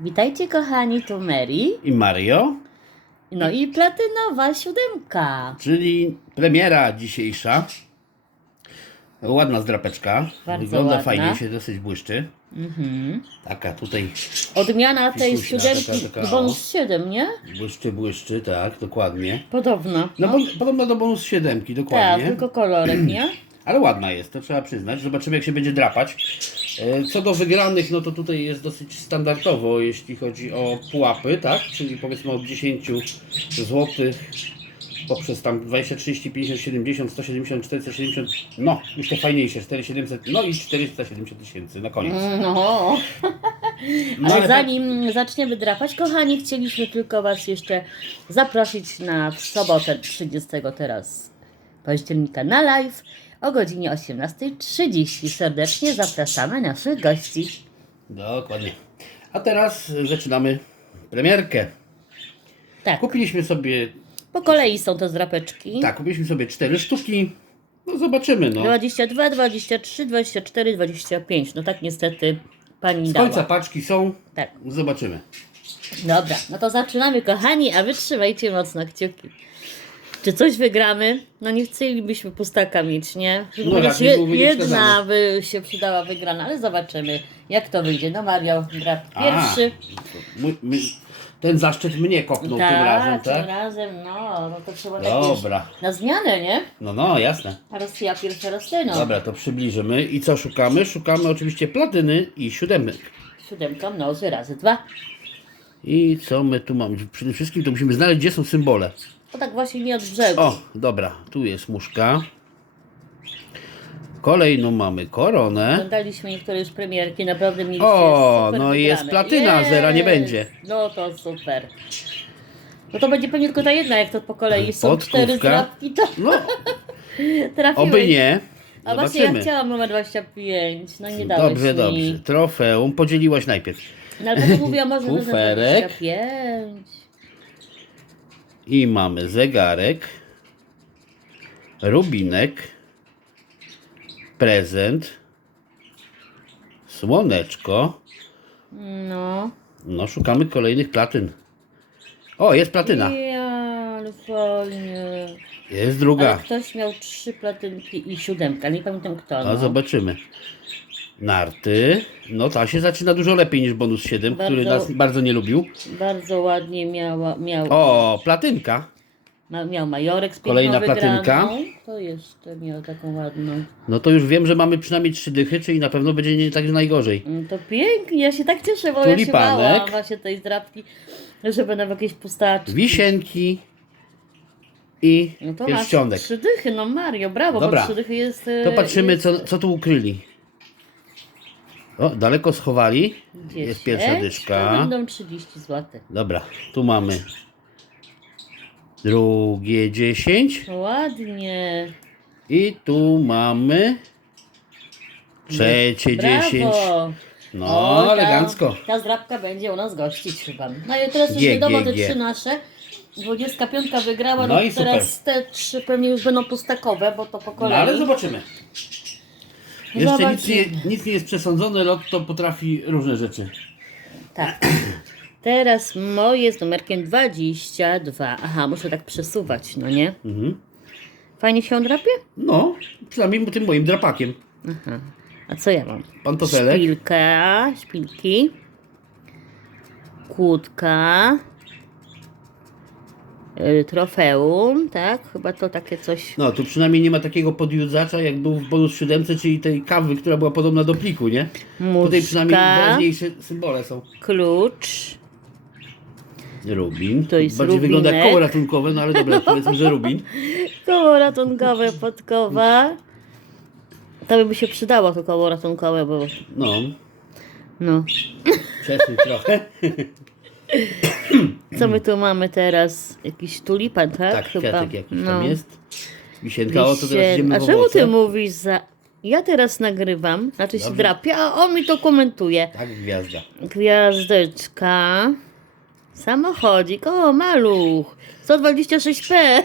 Witajcie kochani, tu Mary. i Mario, No i platynowa siódemka. czyli premiera dzisiejsza. Ładna zdrapeczka. Bardzo Wygląda ładna. fajnie, się dosyć błyszczy. Mhm. Taka tutaj Odmiana tej siódemki, taka- taka, bonus 7, nie? błyszczy, błyszczy, tak, dokładnie. Podobno. No, bo, podobno do bonus siódemki, tak, dokładnie. tylko kolorek, nie? Ale ładna jest, to trzeba przyznać. Zobaczymy jak się będzie drapać. E, Co do wygranych, no to tutaj jest dosyć standardowo, jeśli chodzi o pułapy, tak? Czyli powiedzmy od 10 zł poprzez tam 20, 30, 50, 70, 170, 470, no już te fajniejsze, 4700, no i 470 tysięcy na koniec. No. No, Ale zanim zaczniemy drapać, kochani, chcieliśmy tylko Was jeszcze zaprosić na w sobotę 30 teraz października na live o godzinie 18.30. Serdecznie zapraszamy naszych gości. Dokładnie. A teraz zaczynamy premierkę. Tak, Kupiliśmy sobie, po kolei są to zdrapeczki. tak, kupiliśmy sobie cztery sztuki. No zobaczymy, no. 22, 23, 24, 25. No tak niestety pani Z dała. końca paczki są, Tak. zobaczymy. Dobra, no to zaczynamy kochani, a wy trzymajcie mocno kciuki. Czy coś wygramy? No nie chcielibyśmy pustaka mieć, nie? No, chociaż je, byłby jedna by się przydała wygrana, ale zobaczymy jak to wyjdzie. No Mario gra pierwszy. mój- my, ten zaszczyt mnie kopnął tym razem, tym tak? razem, no, no to trzeba tak Dobra. na zmianę, nie? No, no, jasne. Teraz ja pierwszy raz ty, no. Dobra, to przybliżymy. I co szukamy? Szukamy oczywiście platyny i siódemek. Siódemka mnoży razy dwa. I co my tu mamy? Przede wszystkim to musimy znaleźć, gdzie są symbole. To tak właśnie nie od brzegu. O, dobra, tu jest muszka. Kolejną mamy koronę. Oglądaliśmy niektóre już premierki, naprawdę mieliście O, super no i jest wygrane. platyna, zera nie będzie. No to super. No to będzie pewnie tylko ta jedna, jak to po kolei są Podkówka. cztery zdrapki, to No, trafiłeś. oby nie. A właśnie ja Zobaczymy. chciałam numer 25, no nie dałeś Dobrze, mi. dobrze. Trofeum podzieliłaś najpierw. No ale tak mówiłam, może Kuferek. 25. I mamy zegarek, rubinek, prezent, słoneczko. No. No, szukamy kolejnych platyn. O, jest platyna. Ja, ale fajnie. Jest Ale druga. ktoś miał trzy platynki i siódemkę, nie pamiętam kto. No, No. zobaczymy. Narty. No, ta się zaczyna dużo lepiej niż bonus 7, który Bardzo- nas bardzo nie lubił. Bardzo ładnie miała, miał, O, platynka. ma, miał majorek z Kolejna wygraną. platynka. To jeszcze miał taką ładną. No to już wiem, że mamy przynajmniej trzy dychy, czyli na pewno będzie nie tak najgorzej. Mm, To pięknie, ja się tak cieszę, bo ja się bałam właśnie tej zdrapki, że będą jakieś pustaczki. Wisienki i No to masz pierścionek. trzy dychy, no Mario, brawo, Dobra. bo trzy dychy jest... e, To patrzymy, jest co, co tu ukryli. O, daleko schowali. Jest 10, pierwsza To dyszka. będą 30 zł. Dobra, tu mamy drugie 10 Ładnie. i tu mamy trzecie 10. Brawo. No, O, elegancko. Ta, ta będzie u nas gościć chyba. No i teraz już G, wiadomo te G. trzy nasze. 25 wygrała, no, No i to teraz te trzy pewnie już będą pustakowe, bo to po No kolei. ale zobaczymy. Jeszcze nic Zobaczymy. nie, nic nie jest przesądzone, lot to potrafi różne rzeczy. Tak. Teraz moje z numerkiem 22. Aha, muszę tak przesuwać, no nie? Mhm. Fajnie się on drapie? No, przynajmniej tym moim drapakiem. Aha. A co ja mam? Pantofelek. Szpilka, szpilki. Kłódka. Y, Trofeum, tak? Chyba to takie coś. No, tu przynajmniej nie ma takiego podjudzacza, jak był w bonus 7, czyli tej kawy, która była podobna do pliku, nie? Tutaj przynajmniej Muszka, wyraźniejsze symbole są. klucz. Rubin. To jest Bardziej wygląda jak rubinek. koło ratunkowe, no ale dobra, powiedzmy, że rubin. Koło ratunkowe, podkowa. To by się przydało to koło ratunkowe, bo No, no. przesuń trochę. Co my tu mamy teraz? Jakiś tulipan, tak? Tak, kwiatek jakiś no. tam jest. Wisienka, o to teraz idziemy A w czemu ty mówisz za... Ja teraz nagrywam, znaczy się Dobrze. drapie, a on mi to komentuje. Tak, gwiazda. Gwiazdeczka. Samochodzik. O, maluch. 126p.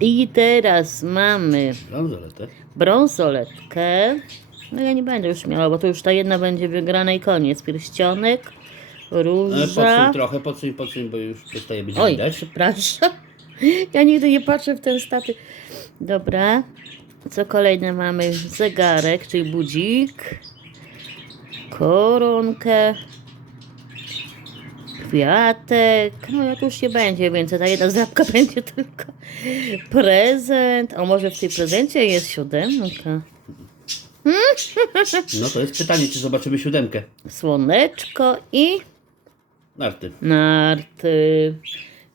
I teraz mamy Bransoletę. brązoletkę. No ja nie będę już miała, bo to już ta jedna będzie wygrana i koniec. Pierścionek, róża. Podsuń trochę, podsuń, podsuń, bo już przestaje być Oj, widać. przepraszam. Ja nigdy nie patrzę w ten staty. Dobra. Co kolejne mamy? Zegarek, czyli budzik. Koronkę. Kwiatek. No jak już nie będzie więcej. Ta jedna zdrabka będzie tylko. Prezent. A może w tej prezencie jest siódemka? No to jest pytanie, czy zobaczymy siódemkę. Słoneczko i Narty. narty.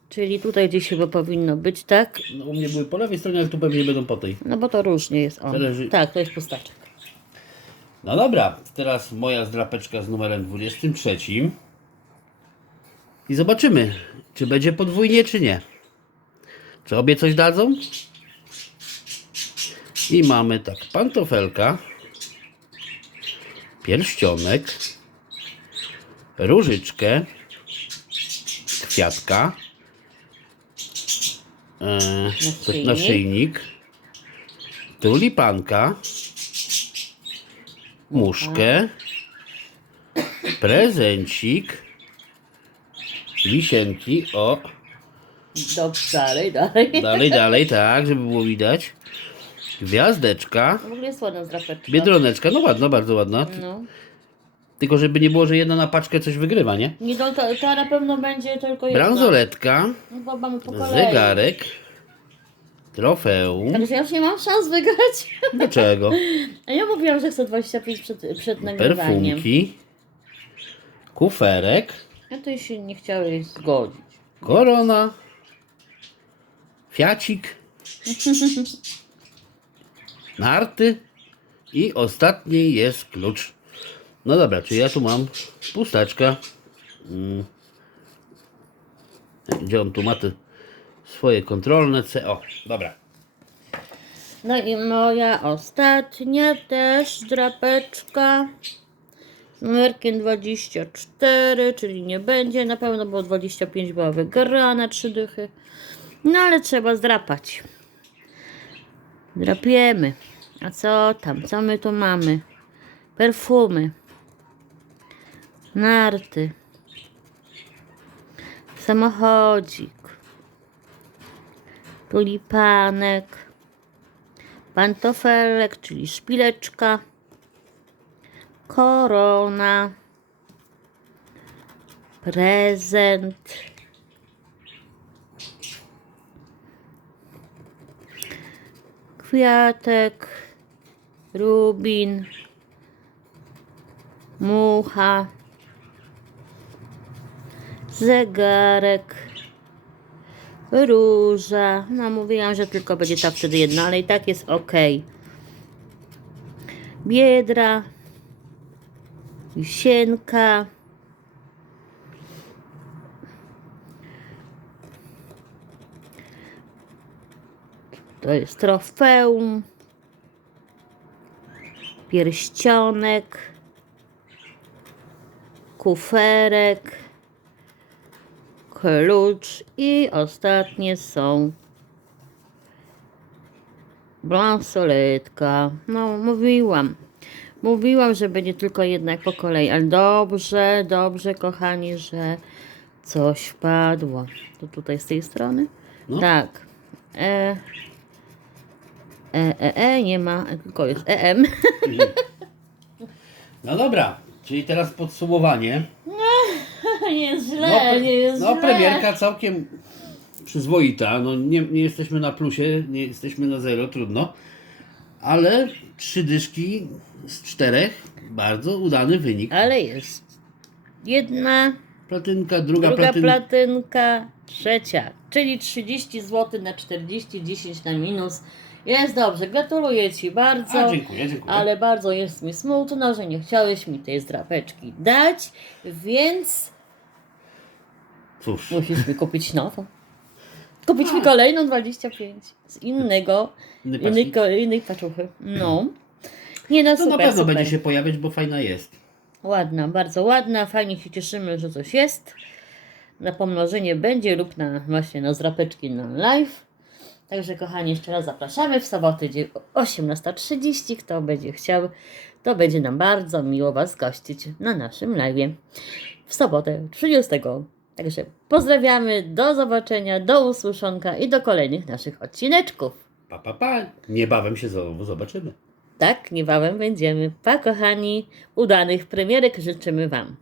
Czyli tutaj gdzieś chyba powinno być, tak? No, u mnie były po lewej stronie, ale tu pewnie będą po tej. No bo to różnie jest. O, Zależy- tak, to jest pustaczek. No dobra, teraz moja zdrapeczka z numerem 23. I zobaczymy, czy będzie podwójnie, czy nie. Czy obie coś dadzą? I mamy tak, pantofelka, pierścionek, różyczkę, kwiatka, e, Naszyjnik. naszyjnik, tulipanka, muszkę, prezencik, wisienki, o, Dobrze, dalej, dalej. dalej, dalej, tak, żeby było widać, gwiazdeczka, W ogóle jest ładna zdrapeczka. biedroneczka, no ładna, bardzo ładna, No. tylko żeby nie było, że jedna na paczkę coś wygrywa, nie? Nie, to, to, to na pewno będzie tylko jedna. Bransoletka, No bo mamy po kolei. zegarek, trofeum, Także ja już nie mam szans wygrać. dlaczego? A ja mówiłam, że chcę 25 przed, przed nagrywaniem. Perfumki, kuferek, Ja to się nie chciałeś zgodzić. korona, fiacik, narty i ostatni jest klucz. No dobra, czyli ja tu mam pustaczka. Mm. Gdzie on tu ma te swoje kontrolne C? O, dobra. No i moja ostatnia też drapeczka. Z numerkiem 24, czyli nie będzie na pewno, bo 25 była wygrana, trzy dychy. No ale trzeba zdrapać. Drapiemy. A co tam? Co my tu mamy? Perfumy. Narty. Samochodzik. Tulipanek. Pantofelek, czyli szpileczka. Korona. Prezent. Kwiatek. Rubin. Mucha. Zegarek. Róża. No mówiłam, że tylko będzie ta wtedy jedna, ale i tak jest ok. Biedra. Wisienka. To jest trofeum. Pierścionek. Kuferek klucz i ostatnie są bransoletka. No, mówiłam. Mówiłam, że będzie tylko jednak po kolei, ale dobrze, dobrze, kochani, że coś wpadło. To tutaj z tej strony? No. Tak. E, e, e, e, nie ma, tylko jest EM. No dobra, czyli teraz podsumowanie. nie jest źle, pre- nie jest no źle. premierka całkiem przyzwoita. No nie, nie jesteśmy na plusie, nie jesteśmy na zero, trudno. Ale trzy dyszki z czterech, bardzo udany wynik. Ale jest jedna Platynka, druga, Druga platynka. platynka, trzecia, czyli 30 zł na 40, 10 na minus. Jest dobrze, gratuluję Ci bardzo. A, dziękuję, dziękuję. Ale bardzo jest mi smutno, że nie chciałeś mi tej zdrapeczki dać, więc Cóż, musisz mi kupić nową. Kupić mi kolejną 25 z innego, innej, paczki. ko- innej paczuchy. No. Nie no, to super, na pewno super. będzie się pojawiać, bo fajna jest. Ładna, bardzo ładna, fajnie się cieszymy, że coś jest. Na pomnożenie będzie lub na właśnie na zrapeczki na live. Także kochani, jeszcze raz zapraszamy w sobotę dzie- 18.30. Kto będzie chciał, to będzie nam bardzo miło Was gościć na naszym live w sobotę 30. Także pozdrawiamy, do zobaczenia, do usłyszonka i do kolejnych naszych odcineczków. Pa, pa, pa. Niebawem się znowu zobaczymy. Tak, niebawem będziemy. Pa kochani, udanych premierek życzymy Wam.